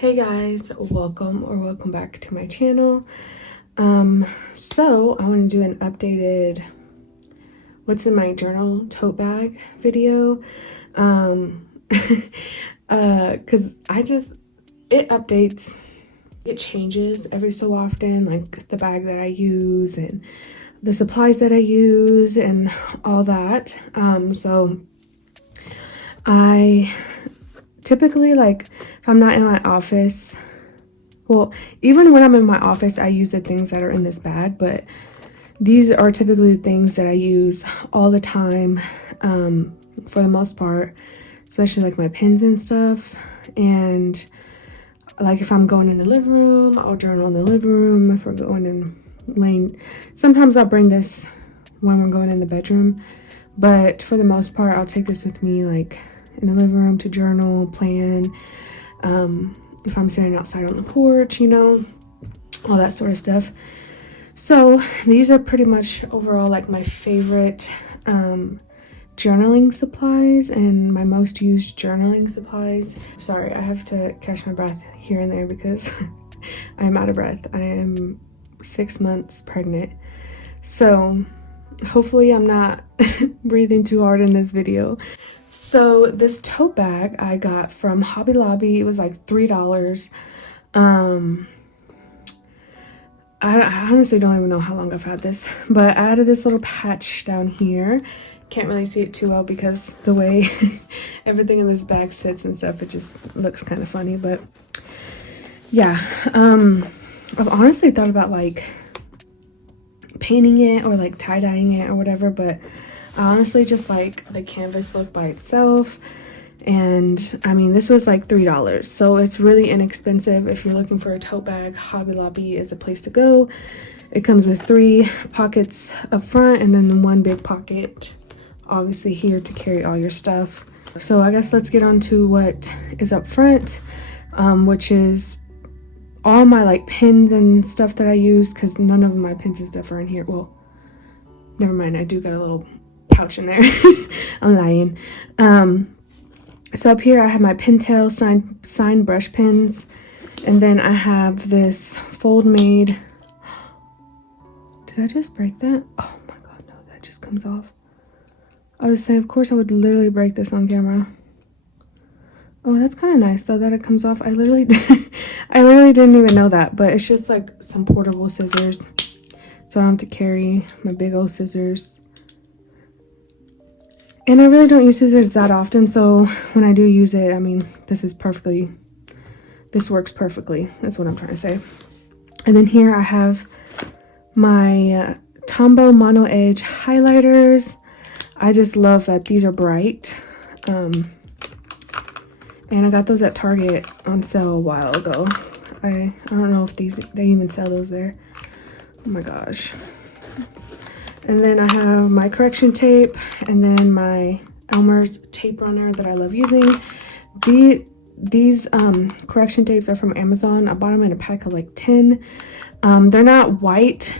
Hey guys, welcome back to my channel. So I want to do an updated what's in my journal tote bag video. Cause it updates, it changes every so often, like the bag that I use and the supplies that I use and all that. So I typically, like, if I'm not in my office, well, even when I'm in my office, I use the things that are in this bag, but these are typically the things that I use all the time, for the most part, especially like my pens and stuff. And like if I'm going in the living room, I'll journal in the living room. If we're going in lane, sometimes I'll bring this when we're going in the bedroom, but for the most part, I'll take this with me, like in the living room to journal, plan, if I'm sitting outside on the porch, you know, all that sort of stuff. So these are pretty much overall like my favorite journaling supplies and my most used journaling supplies. Sorry, I have to catch my breath here and there because I'm out of breath. I am 6 months pregnant, so hopefully I'm not breathing too hard in this video. So this tote bag I got from Hobby Lobby. It was like $3. I honestly don't even know how long I've had this, but I added this little patch down here. Can't really see it too well because the way everything in this bag sits and stuff, it just looks kind of funny. But yeah, I've honestly thought about like painting it or like tie-dyeing it or whatever, but I honestly just like the canvas look by itself. And I mean, this was like $3, so it's really inexpensive. If you're looking for a tote bag, Hobby Lobby is a place to go. It comes with 3 pockets up front and then 1 big pocket, obviously here to carry all your stuff. So I guess let's get on to what is up front, which is all my like pins and stuff that I use, because none of my pins and stuff are in here. Well, never mind, I do got a little pouch in there. I'm lying. So up here I have my Pintail sign brush pens, and then I have this fold made. Did I just break that? Oh my god, no, that just comes off. I was saying, of course I would literally break this on camera. Oh, that's kind of nice though that it comes off. I literally didn't even know that, but it's just like some portable scissors, so I don't have to carry my big old scissors. And I really don't use scissors that often, so when I do use it, I mean, this works perfectly. That's what I'm trying to say. And then here I have my Tombow Mono Edge highlighters. I just love that these are bright. And I got those at Target on sale a while ago. I don't know if they even sell those there. Oh my gosh. And then I have my correction tape, and then my Elmer's tape runner that I love using. These correction tapes are from Amazon. I bought them in a pack of like 10. They're not white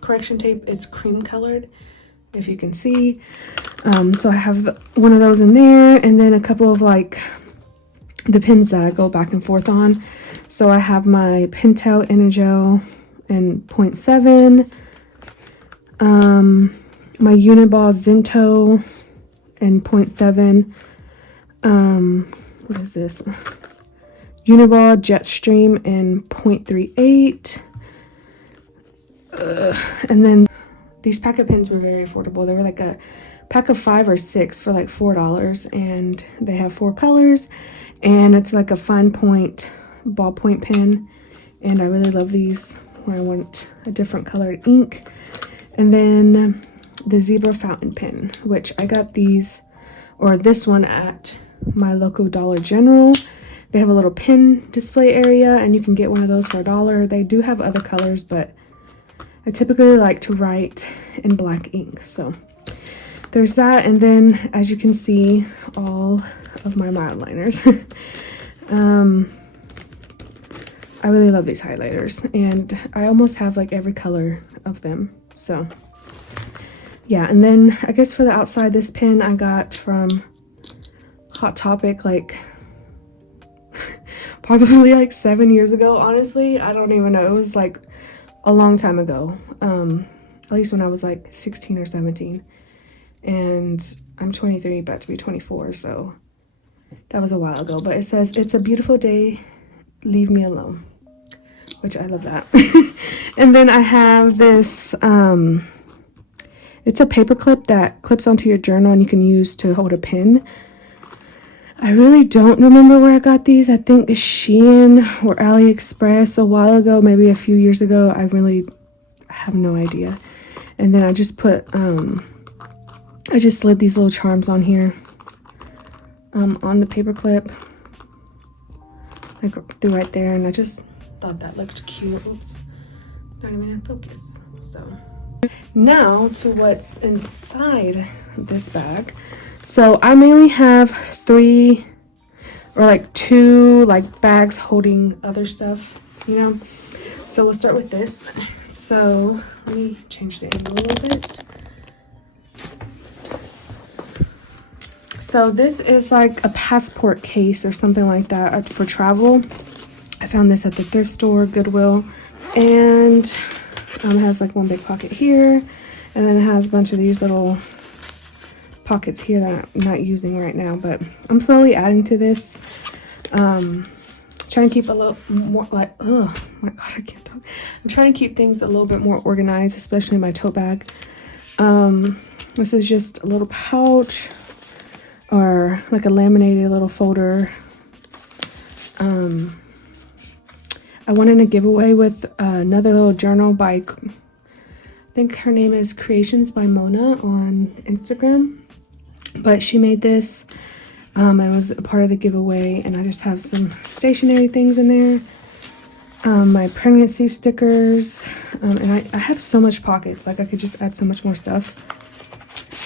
correction tape, it's cream colored, if you can see. So I have one of those in there, and then a couple of like the pins that I go back and forth on. So I have my Pintail Energel in 0.7, my Uniball Zinto in 0.7, what is this? Uniball Jetstream in 0.38, and then these pack of pins were very affordable. They were like a pack of 5 or 6 for like $4, and they have 4 colors, and it's like a fine point ballpoint pen, and I really love these when I want a different colored ink. And then the zebra fountain pen, which I got this one at my local Dollar General. They have a little pen display area, and you can get one of those for $1. They do have other colors, but I typically like to write in black ink. So there's that. And then, as you can see, all of my mild liners. I really love these highlighters, and I almost have like every color of them. So yeah, and then I guess for the outside, this pen I got from Hot Topic like probably like 7 years ago, honestly. I don't even know. It was like a long time ago. At least when I was like 16 or 17. And I'm 23, about to be 24, so that was a while ago. But it says, "It's a beautiful day, leave me alone," which I love that. And then I have this, it's a paper clip that clips onto your journal and you can use to hold a pen. I really don't remember where I got these. I think Shein or AliExpress a while ago, maybe a few years ago. I really have no idea. And then I just put, I just slid these little charms on here, on the paper clip, like through right there. And I just thought that looked cute. Oops, not even in focus. So now to what's inside this bag. So I mainly have 3 or like 2 like bags holding other stuff, you know. So we'll start with this. So let me change the angle a little bit. So this is like a passport case or something like that for travel. I found this at the thrift store, Goodwill, and it has like one big pocket here, and then it has a bunch of these little pockets here that I'm not using right now, but I'm slowly adding to this. Trying to keep a little more like, oh my god, I can't talk. I'm trying to keep things a little bit more organized, especially my tote bag. This is just a little pouch or like a laminated little folder. I won in a giveaway with another little journal by, I think her name is Creations by Mona on Instagram. But she made this, and it was a part of the giveaway, and I just have some stationery things in there. My pregnancy stickers, and I have so much pockets, like I could just add so much more stuff.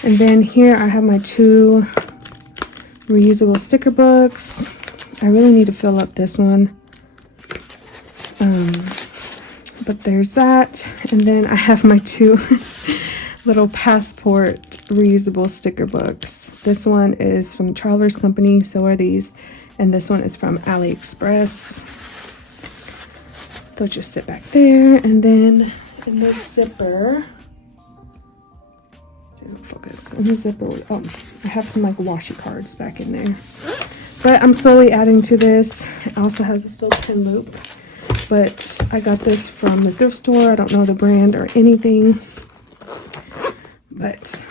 And then here I have my 2 reusable sticker books. I really need to fill up this one. But there's that. And then I have my 2 little passport reusable sticker books. This one is from Travelers Company, so are these. And this one is from AliExpress. They'll just sit back there. And then in the zipper, focus. In the zipper, oh, I have some like washi cards back in there. But I'm slowly adding to this. It also has a silk pin loop. But I got this from the thrift store. I don't know the brand or anything. But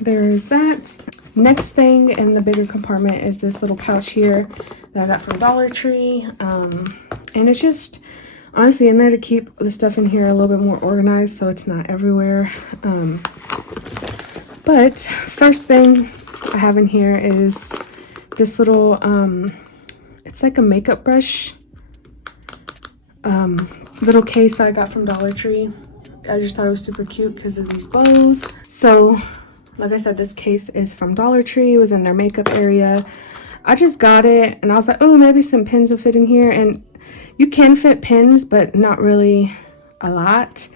there is that. Next thing in the bigger compartment is this little pouch here that I got from Dollar Tree. And it's just honestly in there to keep the stuff in here a little bit more organized so it's not everywhere. But first thing I have in here is this little, it's like a makeup brush little case that I got from Dollar Tree. I just thought it was super cute because of these bows. So like I said, this case is from Dollar Tree. It was in their makeup area. I just got it and I was like, oh, maybe some pins will fit in here. And you can fit pins, but not really a lot.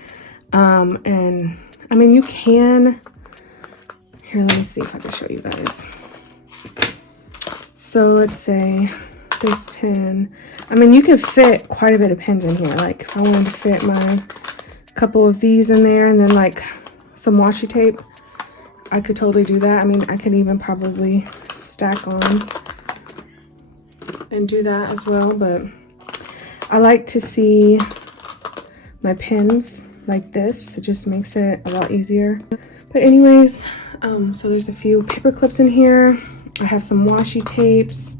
And I mean, you can. Here, let me see if I can show you guys. So let's say this pin. I mean, you can fit quite a bit of pins in here. Like if I wanted to fit my couple of these in there and then like some washi tape, I could totally do that. I mean, I could even probably stack on and do that as well, but I like to see my pins like this. It just makes it a lot easier. But anyways, so there's a few paper clips in here. I have some washi tapes.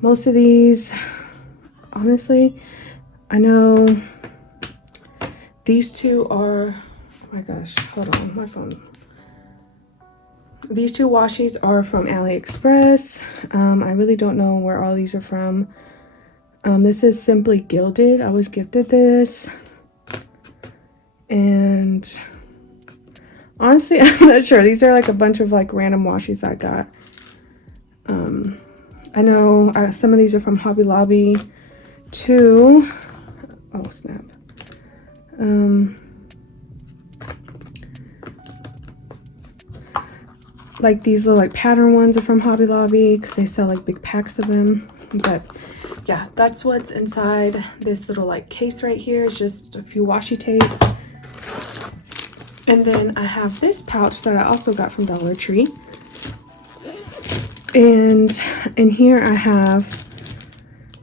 Most of these, honestly, I know these 2 are, oh my gosh, hold on, my phone. These 2 washis are from AliExpress. I really don't know where all these are from. This is Simply Gilded. I was gifted this. And honestly, I'm not sure. These are like a bunch of like random washis I got. I know some of these are from Hobby Lobby too. Oh snap. I like these little like pattern ones are from Hobby Lobby because they sell like big packs of them. But yeah, that's what's inside this little like case right here. It's just a few washi tapes. And then I have this pouch that I also got from Dollar Tree. And in here I have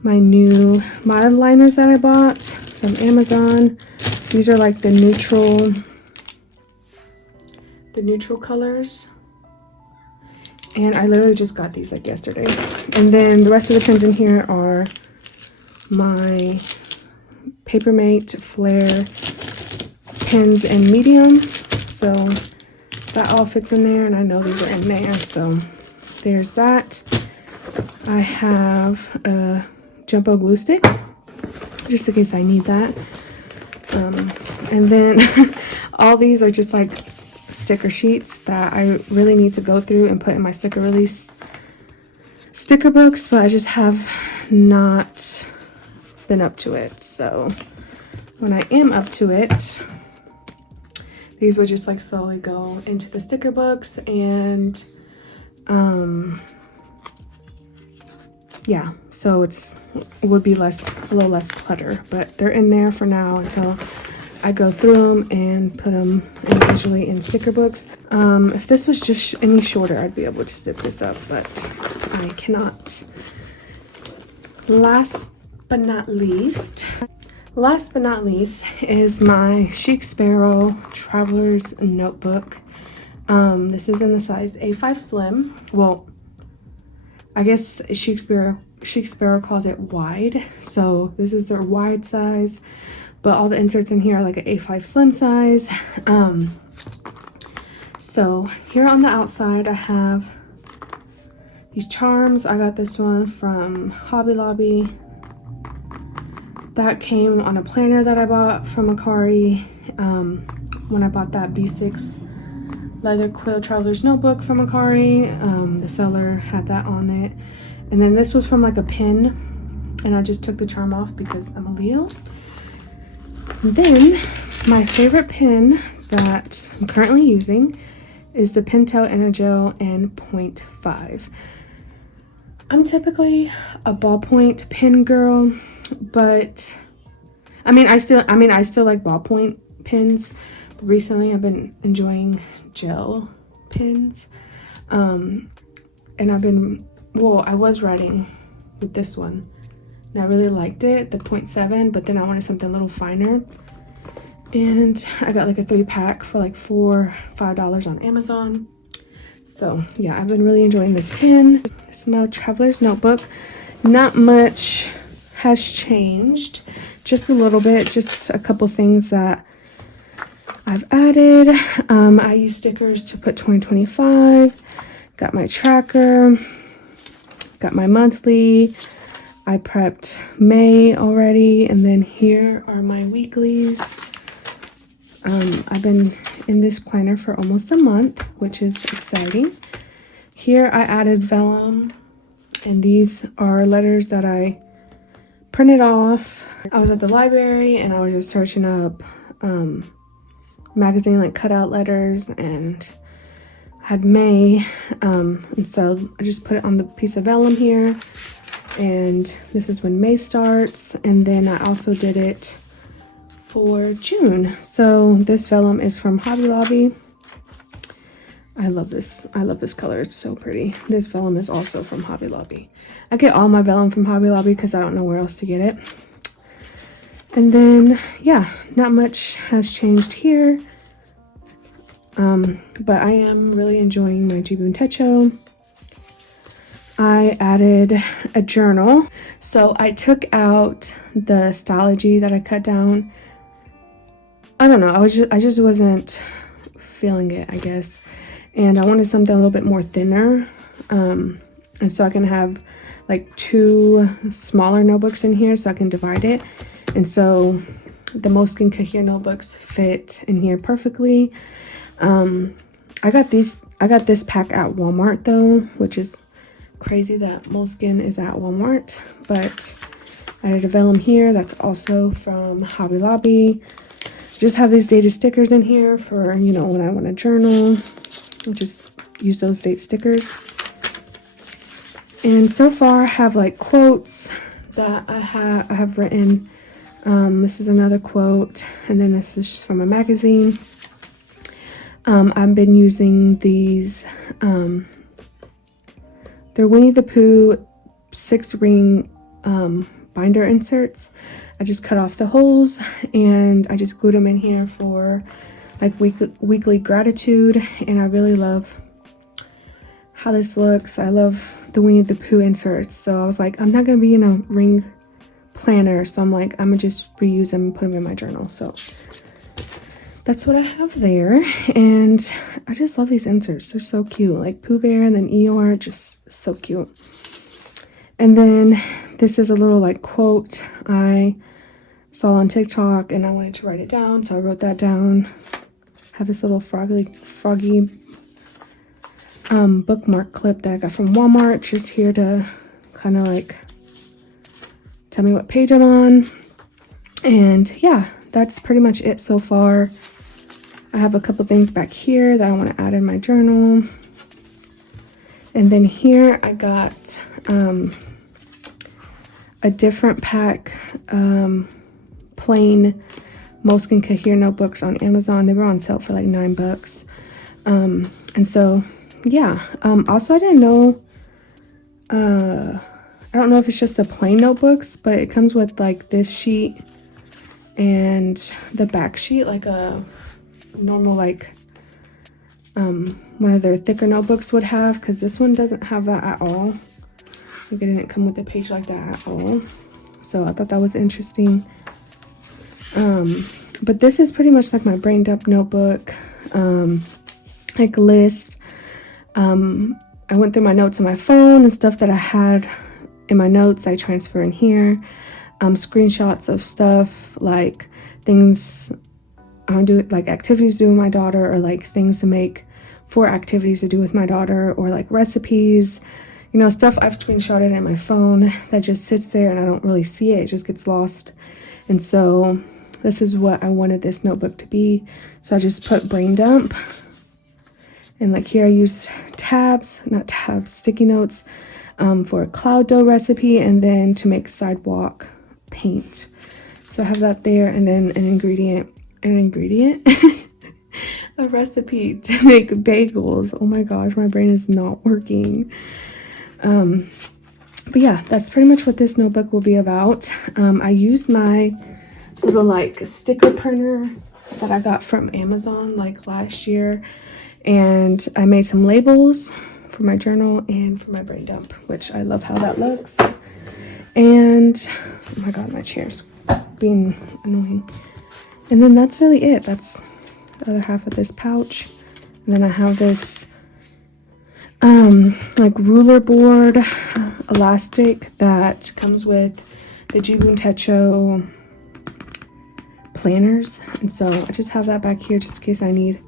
my new mod liners that I bought from Amazon. These are like the neutral colors. And I literally just got these like yesterday. And then the rest of the pens in here are my Papermate Flare pens in medium. So that all fits in there, and I know these are in there. So there's that. I have a Jumbo glue stick, just in case I need that. And then all these are just like sticker sheets that I really need to go through and put in my sticker release sticker books, but I just have not been up to it. So when I am up to it, these would just like slowly go into the sticker books. And yeah, so it would be a little less clutter, but they're in there for now until I go through them and put them individually in sticker books. If this was just any shorter, I'd be able to zip this up, but I cannot. Last but not least is my Chic Sparrow Traveler's Notebook. This is in the size A5 Slim. Well, I guess Chic Sparrow calls it wide, so this is their wide size, but all the inserts in here are like an A5 Slim size. So here on the outside I have these charms. I got this one from Hobby Lobby. That came on a planner that I bought from Akari when I bought that B6 leather quill traveler's notebook from Akari. The seller had that on it. And then this was from like a pin, and I just took the charm off because I'm a Leo. And then my favorite pin that I'm currently using is the Pentel Energel in 0.5. I'm typically a ballpoint pen girl, but I still like ballpoint pens. But recently I've been enjoying gel pens. And I was writing with this one and I really liked it, the 0.7, but then I wanted something a little finer. And I got like a 3-pack for like $5 on Amazon. So yeah, I've been really enjoying this pen. This is my Traveler's Notebook. Not much has changed, just a little bit, just a couple things that I've added. I use stickers to put 2025. Got my tracker, got my monthly. I prepped May already, and then here are my weeklies. I've been in this planner for almost a month, which is exciting. Here I added vellum, and these are letters that I printed off. I was at the library and I was just searching up magazine like cutout letters, and had May, and so I just put it on the piece of vellum here, and this is when May starts. And then I also did it for June. So this vellum is from Hobby Lobby. I love this color, it's so pretty. This vellum is also from Hobby Lobby. I get all my vellum from Hobby Lobby because I don't know where else to get it. And then yeah, not much has changed here. But I am really enjoying my Jibun Techo. I added a journal. So I took out the Stylogy that I cut down. I don't know, I just wasn't feeling it, I guess. And I wanted something a little bit more thinner. And so I can have like 2 smaller notebooks in here so I can divide it. And so the Moleskine Cahier notebooks fit in here perfectly. I got this pack at Walmart though, which is crazy that Moleskine is at Walmart. But I added a vellum here that's also from Hobby Lobby. Just have these data stickers in here for, you know, when I want to journal, which is use those date stickers. And so far I have like quotes that I have written. This is another quote, and then this is just from a magazine. I've been using these, they're Winnie the Pooh 6-ring binder inserts. I just cut off the holes and I just glued them in here for like weekly gratitude, and I really love how this looks. I love the Winnie the Pooh inserts, so I was like, I'm not gonna be in a ring planner, so I'm like, I'm gonna just reuse them and put them in my journal. So that's what I have there, and I just love these inserts. They're so cute, like Pooh Bear and then Eeyore, just so cute. And then this is a little like quote I saw on TikTok and I wanted to write it down, so I wrote that down. Have this little froggy bookmark clip that I got from Walmart, just here to kind of like tell me what page I'm on. And yeah, that's pretty much it so far. I have a couple things back here that I want to add in my journal. And then here I got a different pack, plain Moleskine Cahier notebooks on Amazon. They were on sale for like $9. And so yeah, also I didn't know, I don't know if it's just the plain notebooks, but it comes with like this sheet and the back sheet, like a normal like one of their thicker notebooks would have, because this one doesn't have that at all. Like, it didn't come with a page like that at all, so I thought that was interesting. But this is pretty much like my brain dump notebook, like list. I went through my notes on my phone and stuff that I had in my notes I transfer in here. Screenshots of stuff, like things I want to do, like activities to do with my daughter, or like things to make for activities to do with my daughter, or like recipes, you know, stuff I've screenshotted in my phone that just sits there and I don't really see it. It just gets lost. And so this is what I wanted this notebook to be. So I just put brain dump. And like here I used sticky notes for a cloud dough recipe, and then to make sidewalk paint. So I have that there, and then an ingredient, a recipe to make bagels. Oh my gosh, my brain is not working. But yeah, that's pretty much what this notebook will be about. I used my little like sticker printer that I got from Amazon like last year, and I made some labels for my journal and for my brain dump, which I love how that looks. And oh my god, my chair's being annoying. And then that's really it. That's the other half of this pouch. And then I have this like ruler board elastic that comes with the Jibun Techo planners, and so I just have that back here just in case I need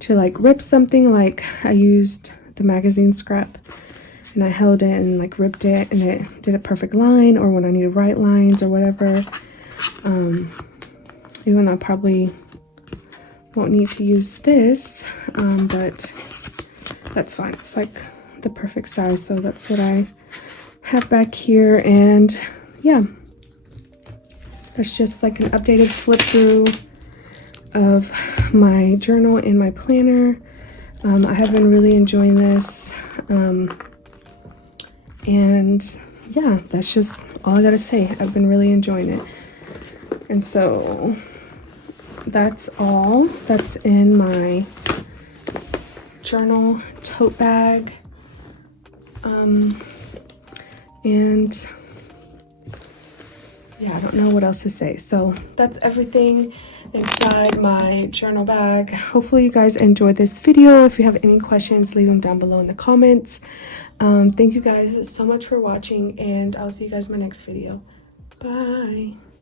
to like rip something. Like I used the magazine scrap and I held it and like ripped it, and it did a perfect line, or when I need to write lines or whatever. Even though I probably won't need to use this, but that's fine. It's like the perfect size, so that's what I have back here. And yeah, that's just like an updated flip through of my journal and my planner. I have been really enjoying this, and yeah, that's just all I gotta say. I've been really enjoying it. And so that's all that's in my journal tote bag. And yeah, I don't know what else to say. So that's everything inside my journal bag. Hopefully you guys enjoyed this video. If you have any questions, leave them down below in the comments. Thank you guys so much for watching, and I'll see you guys in my next video. Bye.